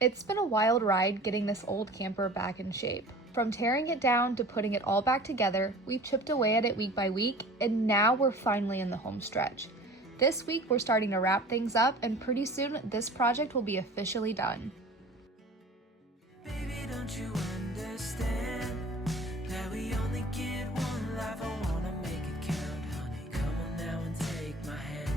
It's been a wild ride getting this old camper back in shape. From tearing it down to putting it all back together, we've chipped away at it week by week, and now we're finally in the home stretch. This week we're starting to wrap things up, and pretty soon this project will be officially done. Baby, don't you understand that we only get one life? I wanna make it count, honey. Come on now and take my hand.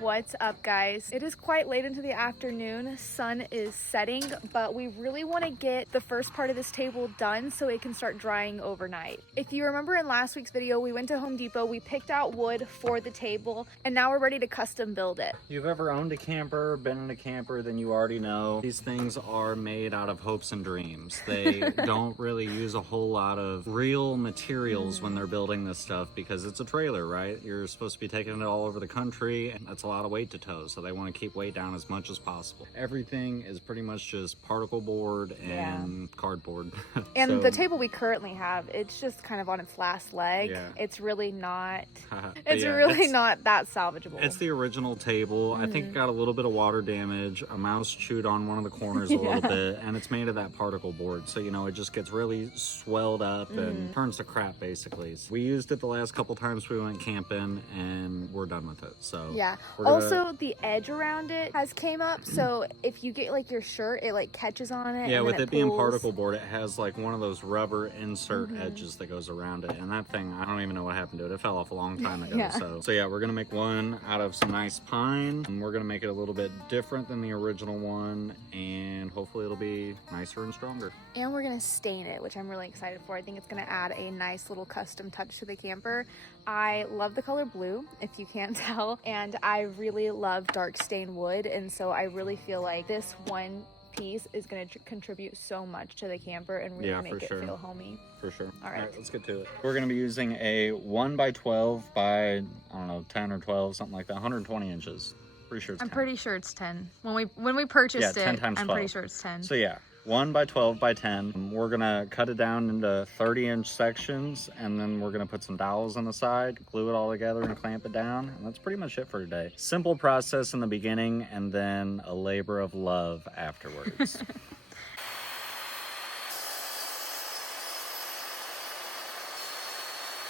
What's up, guys? It is quite late into the afternoon. Sun is setting, but we really want to get the first part of this table done so it can start drying overnight. If you remember in last week's video, we went to Home Depot, we picked out wood for the table, and now we're ready to custom build it. If you've ever owned a camper, been in a camper, then you already know these things are made out of hopes and dreams. They don't really use a whole lot of real materials when they're building this stuff because it's a trailer, right? You're supposed to be taking it all over the country, and that's a lot of weight to tow, so they want to keep weight down as much as possible. Everything is pretty much just particle board and cardboard. And So- the table we currently have, it's just kind of on its last leg. Yeah. It's really not, But it's yeah, really not that salvageable. It's the original table. I think it got a little bit of water damage. A mouse chewed on one of the corners a little bit, and it's made of that particle board. So, you know, it just gets really swelled up and turns to crap, basically. So we used it the last couple times we went camping, and we're done with it. So yeah. we're gonna- Also, the edge around it has came up, so if you get like your shirt, it like catches on it. Yeah, and with then it being pulls. particle board, it has like one of those rubber insert edges that goes around it. And that thing, I don't even know what happened to it. It fell off a long time ago. Yeah. So yeah, we're gonna make one out of some nice pine, and we're gonna make it a little bit different than the original one, and hopefully it'll be nicer and stronger. And we're gonna stain it, which I'm really excited for. I think it's gonna add a nice little custom touch to the camper. I love the color blue, if you can't tell, and I really love dark stained wood, and so I really feel like this one piece is going to contribute so much to the camper and really make it feel homey. For sure. All right, let's get to it. We're going to be using a 1x12 by, I don't know, 10 or 12, something like that, 120 inches. Pretty sure it's 10. I'm pretty sure it's 10. When we purchased 10 it, times I'm 12. pretty sure it's 10. So yeah, 1x12 by 10. We're gonna cut it down into 30-inch sections, and then we're gonna put some dowels on the side, glue it all together and clamp it down, and that's pretty much it for today. Simple process in the beginning, and then a labor of love afterwards.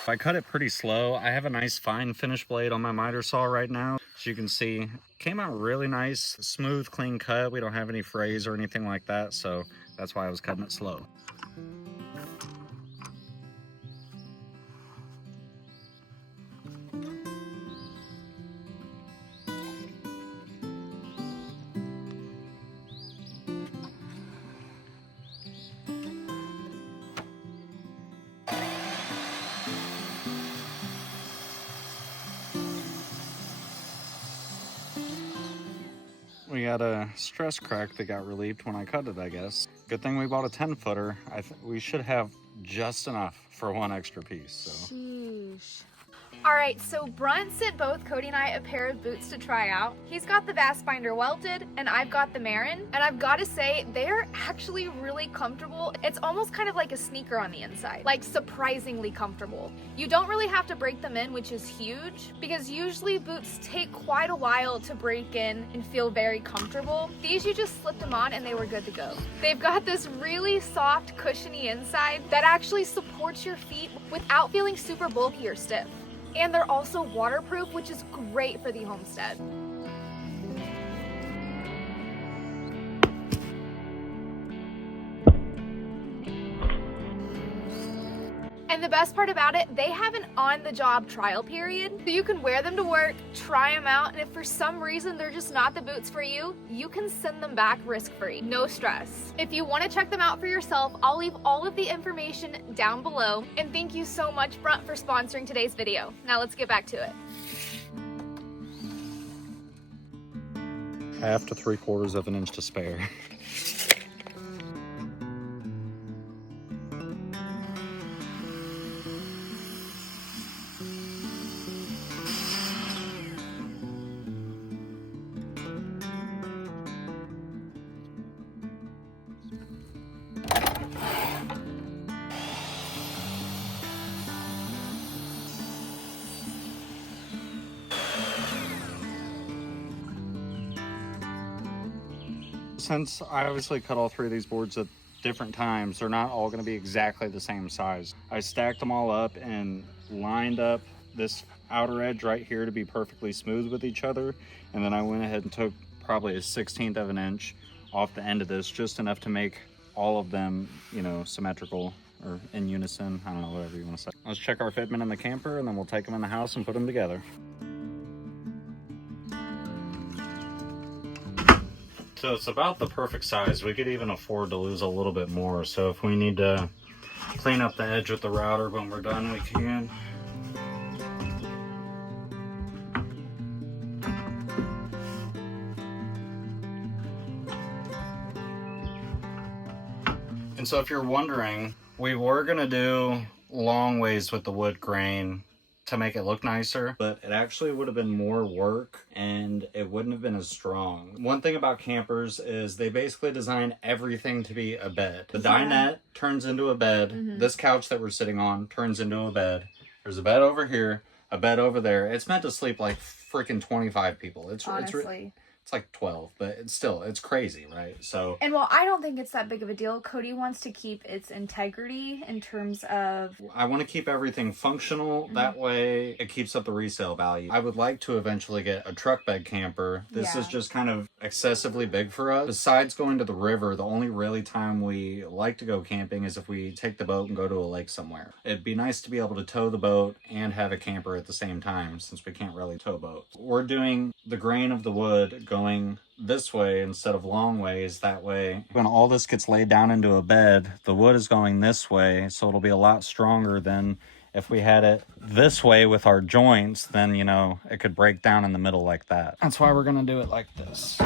I cut it pretty slow. I have a nice fine finish blade on my miter saw right now. As you can see, came out really nice, smooth, clean cut. We don't have any frays or anything like that, so that's why I was cutting it slow. We got a stress crack that got relieved when I cut it, I guess. Good thing we bought a 10-footer. We should have just enough for one extra piece. So. Sheesh. All right, so Brunt sent both Cody and I a pair of boots to try out. He's got the Bassfinder welted, and I've got the Marin. And I've got to say, they're actually really comfortable. It's almost kind of like a sneaker on the inside, like surprisingly comfortable. You don't really have to break them in, which is huge, because usually boots take quite a while to break in and feel very comfortable. These, you just slipped them on and they were good to go. They've got this really soft, cushiony inside that actually supports your feet without feeling super bulky or stiff. And they're also waterproof, which is great for the Homestead. And the best part about it, they have an on-the-job trial period. So you can wear them to work, try them out, and if for some reason they're just not the boots for you, you can send them back risk-free. No stress. If you want to check them out for yourself, I'll leave all of the information down below. And thank you so much, Brunt, for sponsoring today's video. Now let's get back to it. 1/2 to 3/4 of an inch to spare. Since I obviously cut all 3 of these boards at different times, they're not all going to be exactly the same size. I stacked them all up and lined up this outer edge right here to be perfectly smooth with each other, and then I went ahead and took probably a 1/16 of an inch off the end of this, just enough to make all of them, you know, symmetrical or in unison. I don't know, whatever you want to say. Let's check our fitment in the camper, and then we'll take them in the house and put them together. So it's about the perfect size. We could even afford to lose a little bit more. So if we need to clean up the edge with the router when we're done, we can. And so if you're wondering, we were gonna do long ways with the wood grain to make it look nicer, but it actually would have been more work and it wouldn't have been as strong. One thing about campers is they basically design everything to be a bed. The dinette turns into a bed. This couch that we're sitting on turns into a bed. There's a bed over here, a bed over there. It's meant to sleep like freaking 25 people. Honestly. It's like 12, but it's crazy, right? So, and while I don't think it's that big of a deal, Cody wants to keep its integrity in terms of... I want to keep everything functional. That way it keeps up the resale value. I would like to eventually get a truck bed camper. This is just kind of excessively big for us. Besides going to the river, the only really time we like to go camping is if we take the boat and go to a lake somewhere. It'd be nice to be able to tow the boat and have a camper at the same time, since we can't really tow boats. We're doing the grain of the wood going this way instead of long ways. That way, when all this gets laid down into a bed, the wood is going this way, so it'll be a lot stronger than if we had it this way with our joints. Then, you know, it could break down in the middle like that. That's why we're gonna do it like this.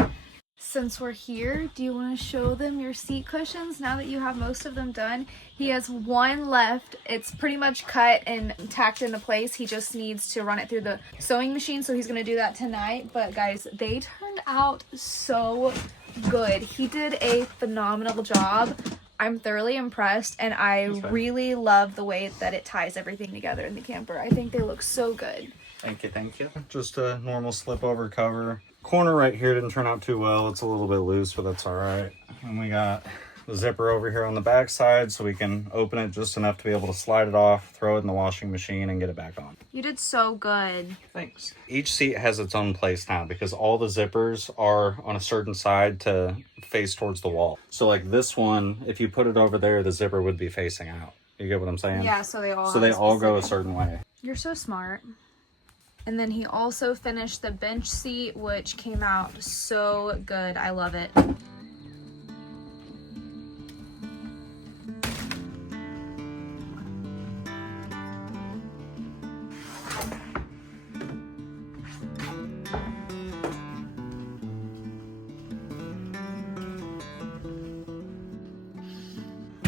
Since we're here, do you want to show them your seat cushions now that you have most of them done? He has one left. It's pretty much cut and tacked into place. He just needs to run it through the sewing machine, so he's going to do that tonight. But guys, they turned out so good. He did a phenomenal job. I'm thoroughly impressed, and I really love the way that it ties everything together in the camper. I think they look so good. Thank you, thank you. Just a normal slip over cover. Corner right here didn't turn out too well. It's a little bit loose, but that's all right. And we got the zipper over here on the back side, so we can open it just enough to be able to slide it off, throw it in the washing machine, and get it back on. You did so good. Thanks. Each seat has its own place now because all the zippers are on a certain side to face towards the wall. So like this one, if you put it over there, the zipper would be facing out. You get what I'm saying? Yeah, so they all go a certain way. You're so smart. And then he also finished the bench seat, which came out so good. I love it.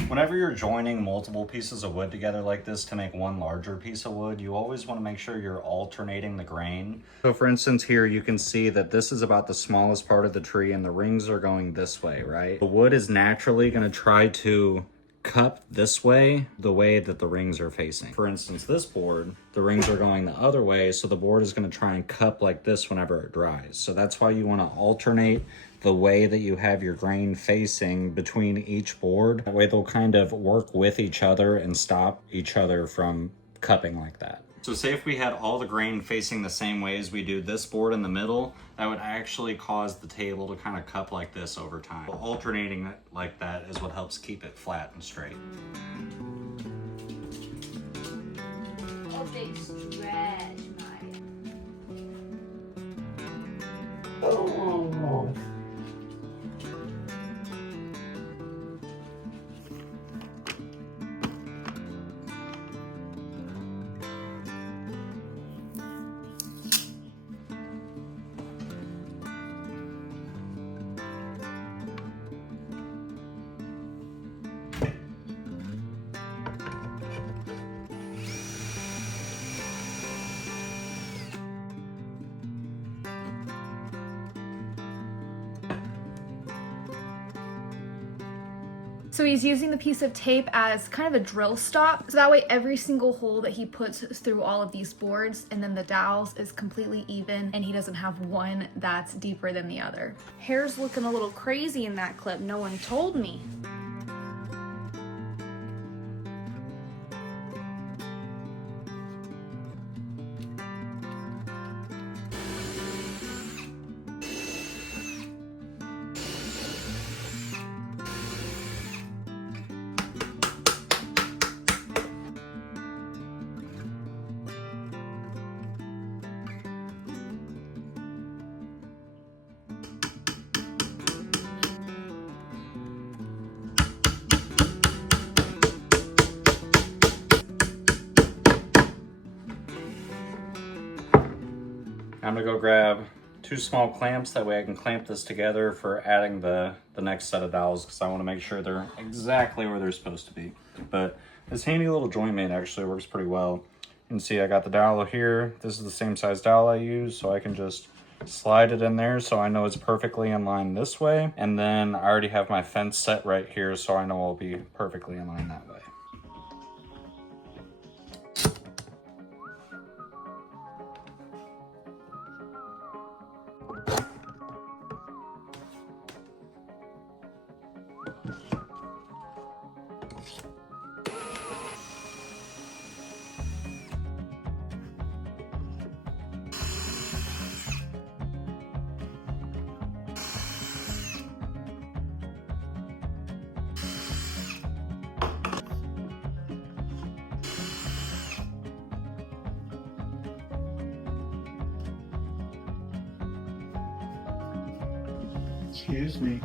Whenever you're joining multiple pieces of wood together like this to make one larger piece of wood, you always want to make sure you're alternating the grain. So for instance here, you can see that this is about the smallest part of the tree and the rings are going this way, right? The wood is naturally going to try to cup this way, the way that the rings are facing. For instance, this board, the rings are going the other way, so the board is going to try and cup like this whenever it dries. So that's why you want to alternate the way that you have your grain facing between each board. That way they'll kind of work with each other and stop each other from cupping like that. So say if we had all the grain facing the same way as we do this board in the middle, that would actually cause the table to kind of cup like this over time. Alternating it like that is what helps keep it flat and straight. big stretch, Maya. Oh. So he's using the piece of tape as kind of a drill stop, so that way every single hole that he puts through all of these boards and then the dowels is completely even and he doesn't have one that's deeper than the other. Hair's looking a little crazy in that clip, no one told me. I'm gonna go grab 2 small clamps, that way I can clamp this together for adding the next set of dowels, because I want to make sure they're exactly where they're supposed to be. But this handy little joint mate actually works pretty well. You can see I got the dowel here. This is the same size dowel I use, so I can just slide it in there so I know it's perfectly in line this way. And then I already have my fence set right here, so I know I'll be perfectly in line that way. Excuse me.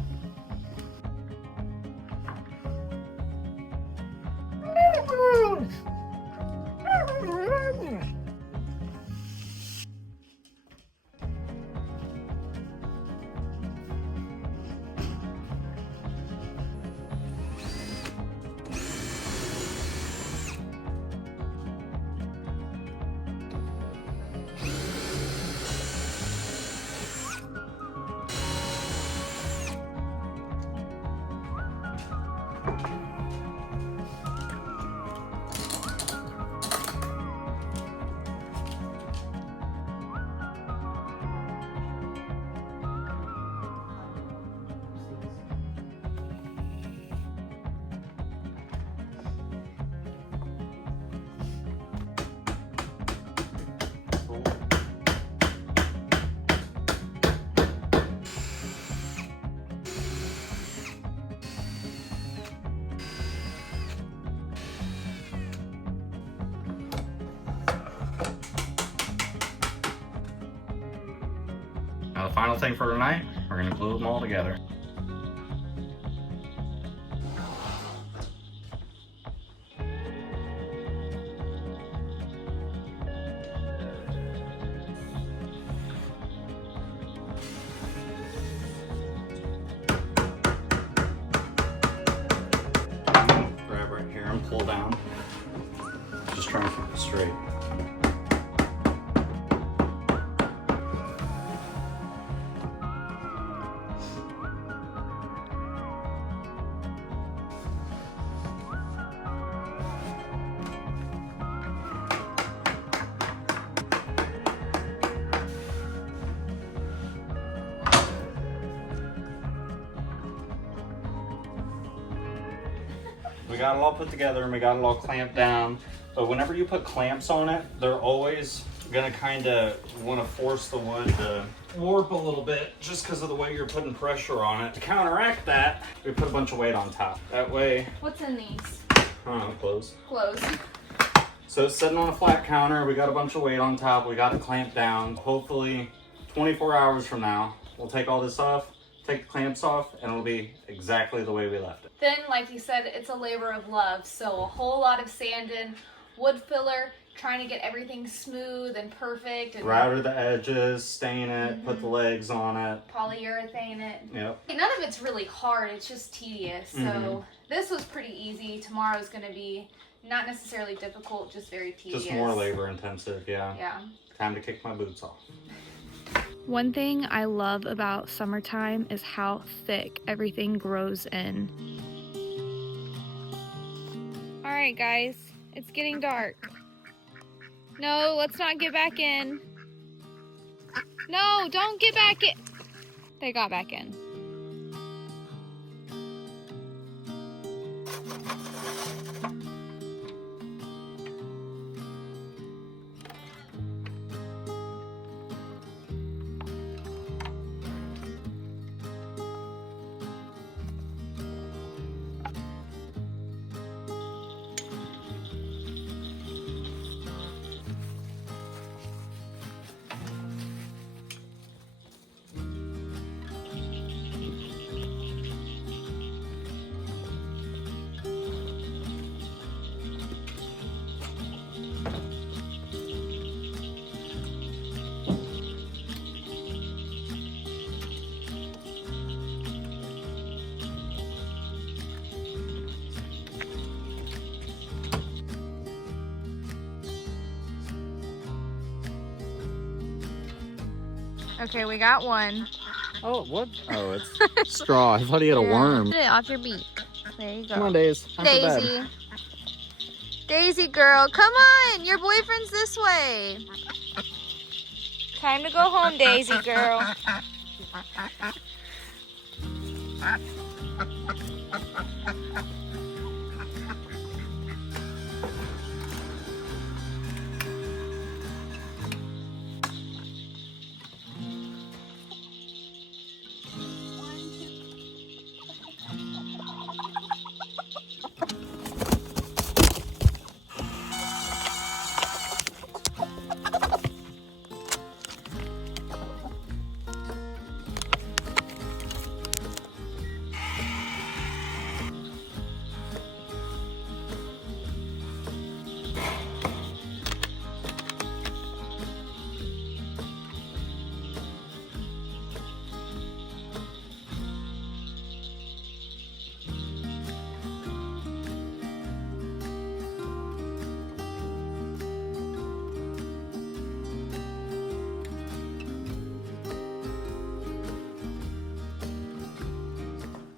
Now the final thing for tonight, we're gonna glue them all together. Grab right here and pull down. Just trying to keep it straight. We got it all put together and we got it all clamped down. But whenever you put clamps on it, they're always gonna kind of want to force the wood to warp a little bit just because of the way you're putting pressure on it. To counteract that, we put a bunch of weight on top. That way, What's in these? close. Clothes. So it's sitting on a flat counter. We got a bunch of weight on top. We got it clamped down. Hopefully 24 hours from now, we'll take all this off, take the clamps off, and it'll be exactly the way we left it. Then, like you said, it's a labor of love. So a whole lot of sanding, wood filler, trying to get everything smooth and perfect. And router the edges, stain it, put the legs on it. Polyurethane it. Yep. None of it's really hard, it's just tedious. So this was pretty easy. Tomorrow's gonna be not necessarily difficult, just very tedious. Just more labor intensive, yeah. Yeah. Time to kick my boots off. One thing I love about summertime is how thick everything grows in. All right, guys, it's getting dark. No, let's not get back in. No, don't get back in. They got back in. Okay, we got one. Oh, what? Oh, it's straw. I thought he had a worm. Get it off your beak. There you go. Come on, Daisy. Daisy. Daisy girl, come on! Your boyfriend's this way. Time to go home, Daisy girl.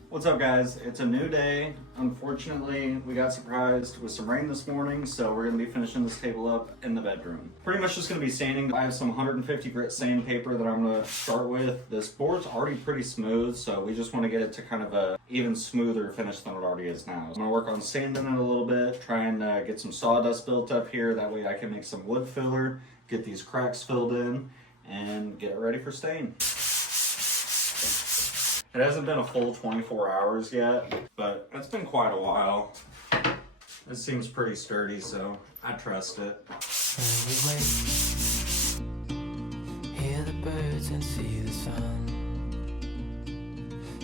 What's up, guys? It's a new day. Unfortunately, we got surprised with some rain this morning, so we're gonna be finishing this table up in the bedroom. Pretty much just gonna be sanding. I have some 150 grit sandpaper that I'm gonna start with. This board's already pretty smooth, so we just want to get it to kind of a even smoother finish than it already is now. I'm gonna work on sanding it a little bit, try and get some sawdust built up here. That way I can make some wood filler, get these cracks filled in, and get it ready for stain. It hasn't been a full 24 hours yet, but it's been quite a while. It seems pretty sturdy, so I trust it. We wait, hear the birds and see the sun.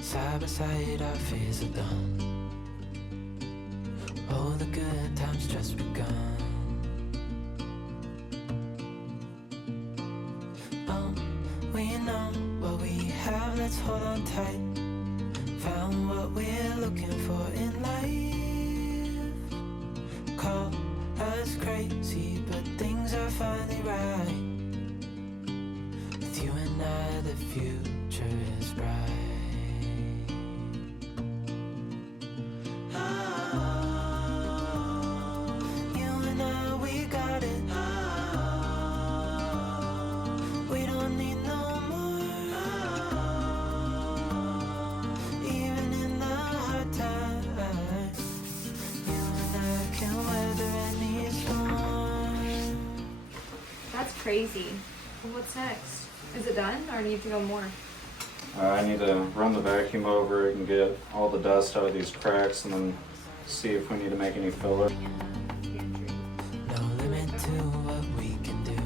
Side by side our fears are done. Oh, the good times just begun. Oh, we know what we have, let's hold on tight. Found what we're looking for in life. Call us crazy, but things are finally right. With you and I, the future is bright. You and I, we got it. We don't need no more. Even in the hard times, you and I can weather any storm. That's crazy. What's next? Is it done or need to go more? I need to run the vacuum over it and get all the dust out of these cracks and then see if we need to make any filler. No what we can do.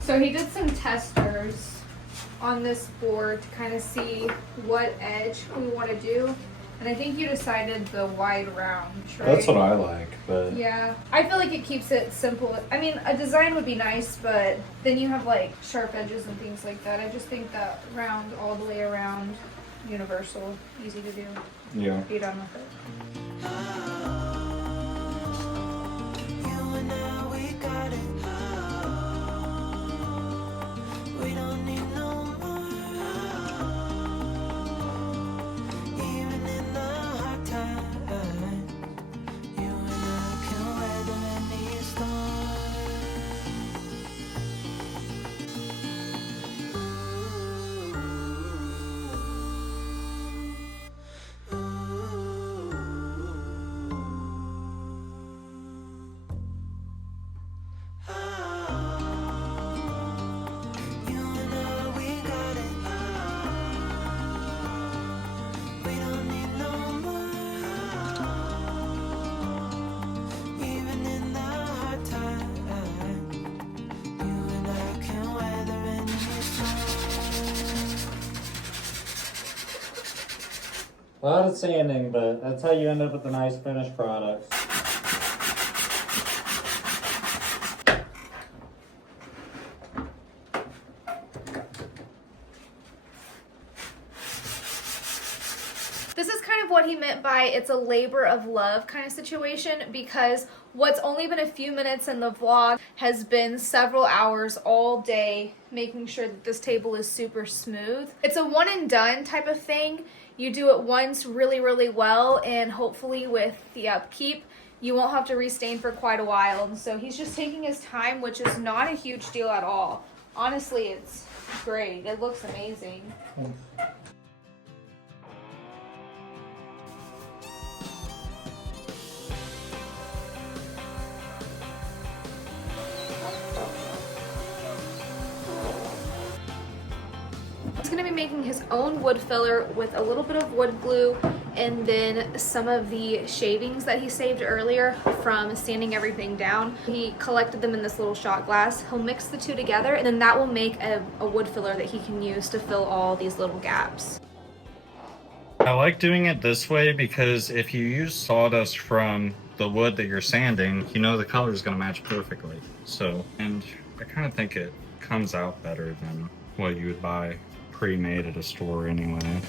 So he did some testers on this board to kind of see what edge we want to do. And I think you decided the wide round, right? That's what I like, but Yeah, I feel like it keeps it simple. I mean, a design would be nice, but then you have like sharp edges and things like that. I just think that round all the way around, universal, easy to do. yeah. Be done with it. You and I, we got it. We don't need no more. Even in the hard times, you and I can weather any storm. You and I, we got it. We don't need no more. Even in the hard times, you and I can weather any storm. A lot of sanding, but that's how you end up with a nice finished product. This is kind of what he meant by it's a labor of love kind of situation, because what's only been a few minutes in the vlog has been several hours all day making sure that this table is super smooth. It's a one and done type of thing. You do it once really, really well, and hopefully with the upkeep, you won't have to restain for quite a while. And so he's just taking his time, which is not a huge deal at all. Honestly, it's great. It looks amazing. He's going to be making his own wood filler with a little bit of wood glue and then some of the shavings that he saved earlier from sanding everything down. He collected them in this little shot glass. He'll mix the two together, and then that will make a wood filler that he can use to fill all these little gaps. I like doing it this way because if you use sawdust from the wood that you're sanding, you know the color is going to match perfectly. So, and I kind of think it comes out better than what you would buy pre-made at a store anyway.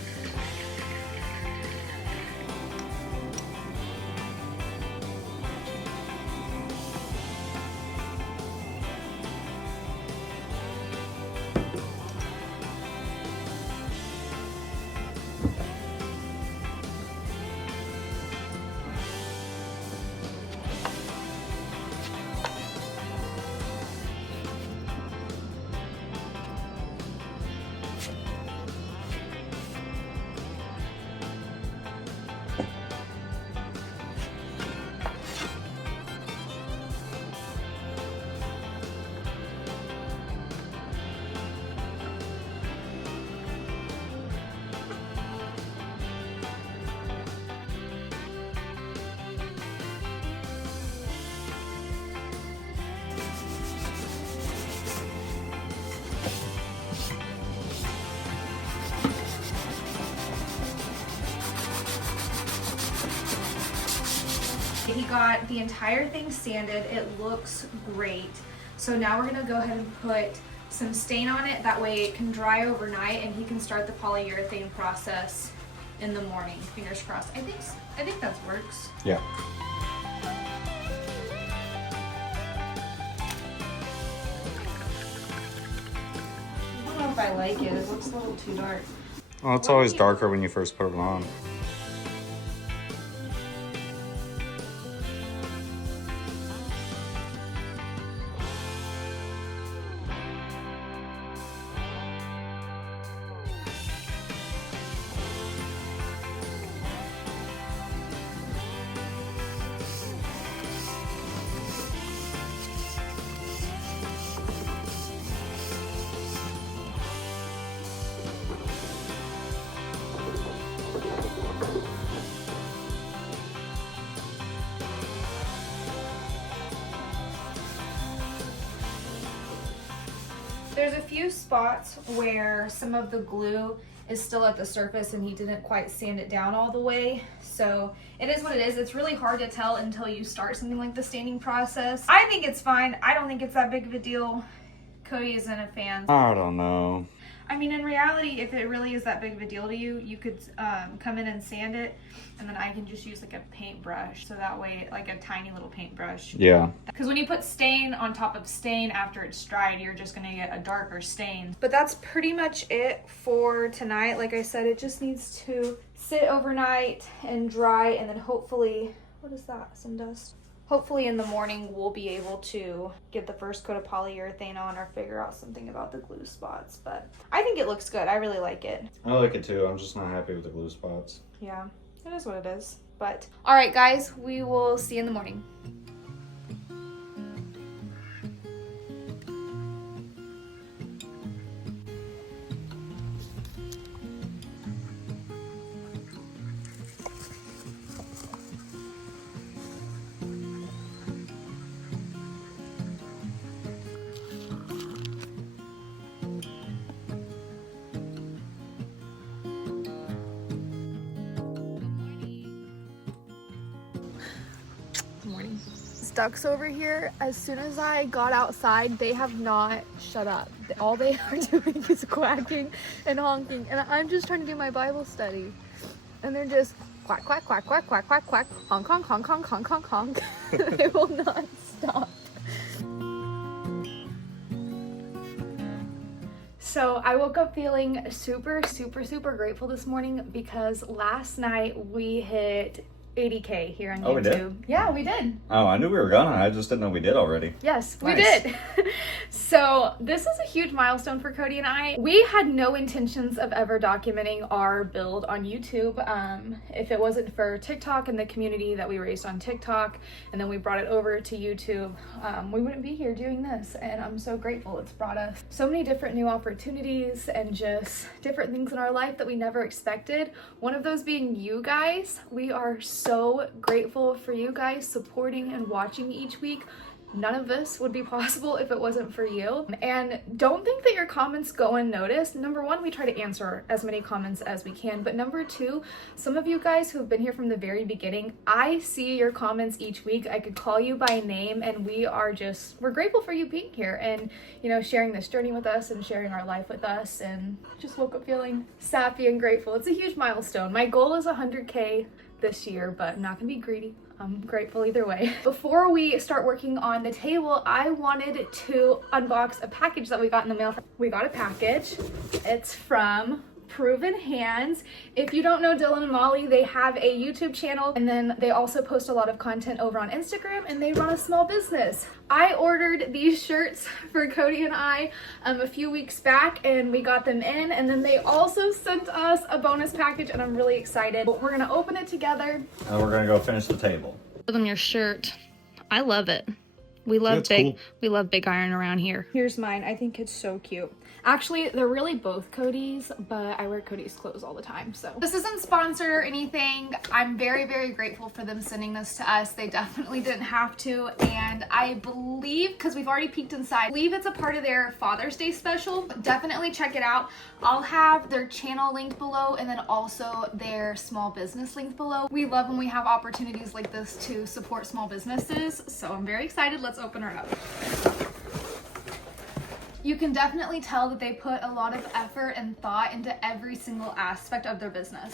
He got the entire thing sanded. It looks great. So now we're gonna go ahead and put some stain on it. That way it can dry overnight and he can start the polyurethane process in the morning. Fingers crossed. I think that works. Yeah. I don't know if I like it. It looks a little too dark. Well, it's always darker when you first put it on. There's a few spots where some of the glue is still at the surface and he didn't quite sand it down all the way. So it is what it is. It's really hard to tell until you start something like the staining process. I think it's fine. I don't think it's that big of a deal. Cody isn't a fan. I don't know. I mean, in reality, if it really is that big of a deal to you, you could come in and sand it, and then I can just use like a paintbrush. So that way, like a tiny little paintbrush. Yeah. Because when you put stain on top of stain after it's dried, you're just going to get a darker stain. But that's pretty much it for tonight. Like I said, it just needs to sit overnight and dry, and then hopefully, what is that? Some dust? Hopefully in the morning we'll be able to get the first coat of polyurethane on or figure out something about the glue spots. But I think it looks good. I really like it. I like it too. I'm just not happy with the glue spots. Yeah, it is what it is. But all right, guys, we will see you in the morning. Ducks over here, as soon as I got outside, they have not shut up. All they are doing is quacking and honking, and I'm just trying to do my Bible study, and they're just quack, quack, quack, quack, quack, quack, quack, honk, honk, honk, honk, honk, honk, honk. They will not stop. So I woke up feeling super, super, super grateful this morning because last night we hit 80K here on YouTube. We did? Yeah, we did. Oh, I knew we were gonna. I just didn't know we did already. Yes, we Nice. did. So this is a huge milestone for Cody and I. We had no intentions of ever documenting our build on YouTube. If it wasn't for TikTok and the community that we raised on TikTok, and then we brought it over to YouTube, we wouldn't be here doing this. And I'm so grateful. It's brought us so many different new opportunities and just different things in our life that we never expected. One of those being you guys. We are so grateful for you guys supporting and watching each week. None of this would be possible if it wasn't for you. And don't think that your comments go unnoticed. Number one, we try to answer as many comments as we can. But number two, some of you guys who have been here from the very beginning, I see your comments each week. I could call you by name, and we're grateful for you being here and, you know, sharing this journey with us and sharing our life with us, and just woke up feeling sappy and grateful. It's a huge milestone. My goal is 100K this year, but I'm not gonna be greedy. I'm grateful either way. Before we start working on the table, I wanted to unbox a package that we got in the mail. We got a package. It's from Proven Hands. If you don't know Dylan and Molly, they have a YouTube channel, and then they also post a lot of content over on Instagram, and they run a small business. I ordered these shirts for Cody and I a few weeks back, and we got them in, and then they also sent us a bonus package, and I'm really excited. We're gonna open it together. And we're gonna go finish the table. Show them your shirt. I love it. We love we love big iron around here. Here's mine. I think it's so cute. Actually, they're really both Cody's, but I wear Cody's clothes all the time, so. This isn't sponsored or anything. I'm very, very grateful for them sending this to us. They definitely didn't have to, and I believe, because we've already peeked inside, I believe it's a part of their Father's Day special. Definitely check it out. I'll have their channel linked below, and then also their small business linked below. We love when we have opportunities like this to support small businesses, so I'm very excited. Let's open her up. You can definitely tell that they put a lot of effort and thought into every single aspect of their business.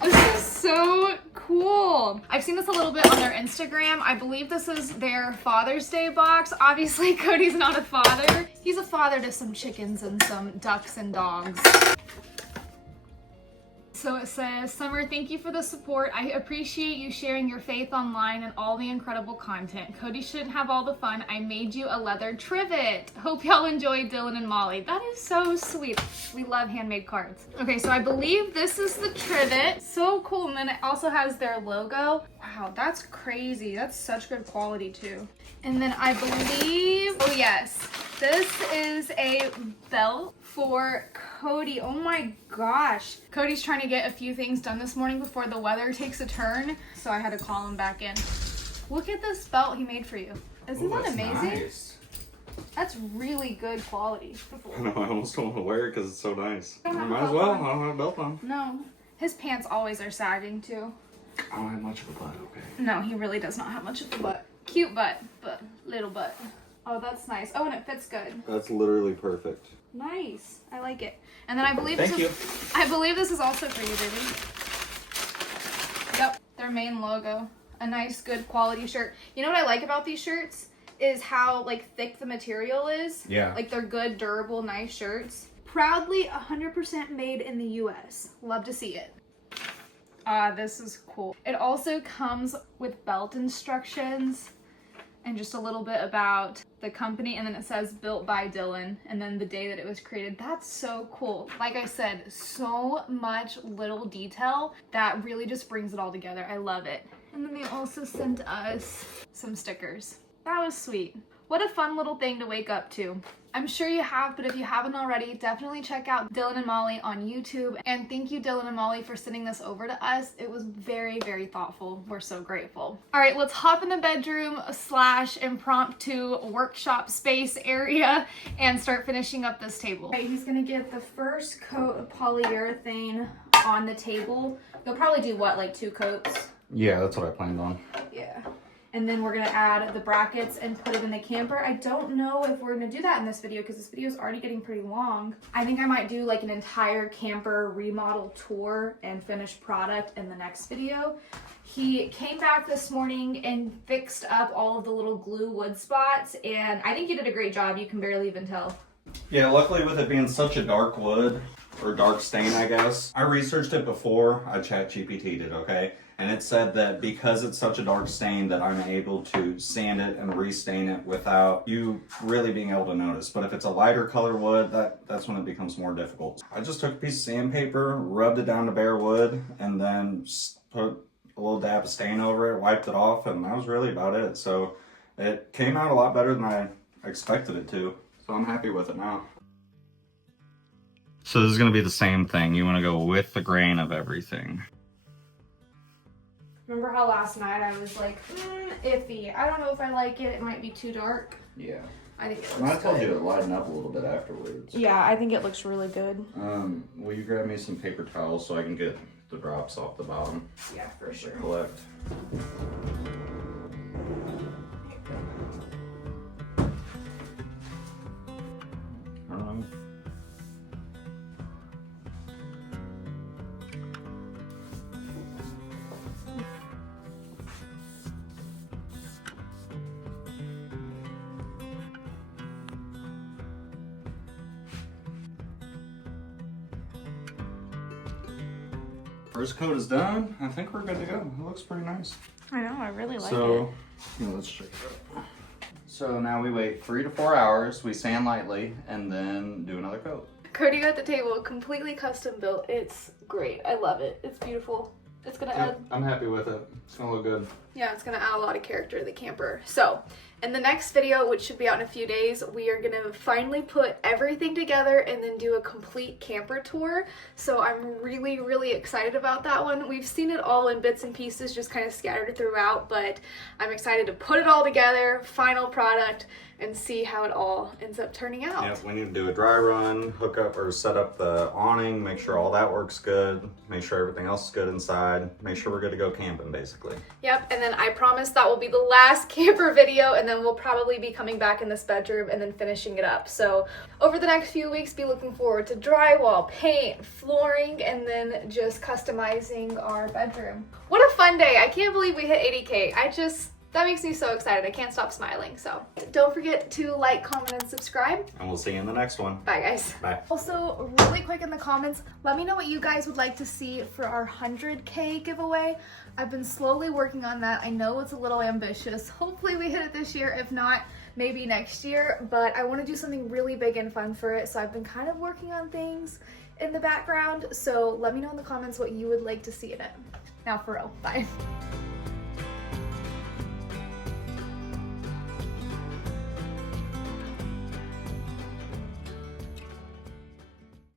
This is so cool. I've seen this a little bit on their Instagram. I believe this is their Father's Day box. Obviously, Cody's not a father. He's a father to some chickens and some ducks and dogs. So it says, Summer, thank you for the support. I appreciate you sharing your faith online and all the incredible content. Cody shouldn't have all the fun. I made you a leather trivet. Hope y'all enjoy Dylan and Molly. That is so sweet. We love handmade cards. Okay, so I believe this is the trivet. So cool. And then it also has their logo. Wow, that's crazy. That's such good quality too. And then I believe, oh yes, this is a belt for Cody. Oh my gosh. Cody's trying to get a few things done this morning before the weather takes a turn, so I had to call him back in. Look at this belt he made for you. Isn't that amazing? Nice. That's really good quality. I know, I almost don't want to wear it because it's so nice. Don't have a Might as belt well, on. I don't have a belt on. No. His pants always are sagging too. I don't have much of a butt, okay. No, he really does not have much of a butt. Cute butt, but little butt. Oh, that's nice. Oh, and it fits good. That's literally perfect. Nice. I like it. And then I believe Thank you. I believe this is also for you, baby. Yep, their main logo. A nice, good quality shirt. You know what I like about these shirts is how like thick the material is. Yeah. Like they're good, durable, nice shirts. Proudly 100% made in the US. Love to see it. This is cool. It also comes with belt instructions and just a little bit about the company, and then it says built by Dylan and then the day that it was created. That's so cool. Like I said, so much little detail that really just brings it all together. I love it. And then they also sent us some stickers. That was sweet. What a fun little thing to wake up to. I'm sure you have, but if you haven't already, definitely check out Dylan and Molly on YouTube. And thank you, Dylan and Molly, for sending this over to us. It was very, very thoughtful. We're so grateful. All right, let's hop in the bedroom / impromptu workshop space area and start finishing up this table. Okay, he's gonna get the first coat of polyurethane on the table. You'll probably do what, like 2 coats? Yeah, that's what I planned on. Yeah. And then we're gonna add the brackets and put it in the camper. I don't know if we're gonna do that in this video because this video is already getting pretty long. I think I might do like an entire camper remodel tour and finished product in the next video. He came back this morning and fixed up all of the little glue wood spots, and I think he did a great job. You can barely even tell. Yeah, luckily with it being such a dark wood, or dark stain, I guess. I researched it before I ChatGPT'd it, okay? And it said that because it's such a dark stain that I'm able to sand it and restain it without you really being able to notice. But if it's a lighter color wood, that's when it becomes more difficult. I just took a piece of sandpaper, rubbed it down to bare wood, and then put a little dab of stain over it, wiped it off, and that was really about it. So it came out a lot better than I expected it to. So I'm happy with it now. So this is going to be the same thing. You want to go with the grain of everything. Remember how last night I was like, iffy. I don't know if I like it. It might be too dark. Yeah. I think it looks And I told good. you to lighten up a little bit afterwards. Yeah, I think it looks really good. Will you grab me some paper towels so I can get the drops off the bottom? Yeah, for sure. Collect. First coat is done. I think we're good to go. It looks pretty nice. I know, I really like it. So, let's check it out. So now we wait 3 to 4 hours, we sand lightly, and then do another coat. Cody got the table completely custom built. It's great. I love it. It's beautiful. It's gonna add, I'm happy with it. It's gonna look good. yeah, it's gonna add a lot of character to the camper. So, in the next video, which should be out in a few days, we are gonna finally put everything together and then do a complete camper tour. So I'm really, really excited about that one. We've seen it all in bits and pieces, just kind of scattered throughout, but I'm excited to put it all together, final product, and see how it all ends up turning out. Yep, we need to do a dry run, hook up or set up the awning, make sure all that works good, make sure everything else is good inside, make sure we're good to go camping basically. Yep, and then I promise that will be the last camper video, and then we'll probably be coming back in this bedroom and then finishing it up. So over the next few weeks, be looking forward to drywall, paint, flooring, and then just customizing our bedroom. What a fun day. I can't believe we hit 80K. That makes me so excited. I can't stop smiling. So don't forget to like, comment, and subscribe. And we'll see you in the next one. Bye, guys. Bye. Also, really quick in the comments, let me know what you guys would like to see for our 100K giveaway. I've been slowly working on that. I know it's a little ambitious. Hopefully we hit it this year. If not, maybe next year. But I want to do something really big and fun for it. So I've been kind of working on things in the background. So let me know in the comments what you would like to see in it. Now for real. Bye.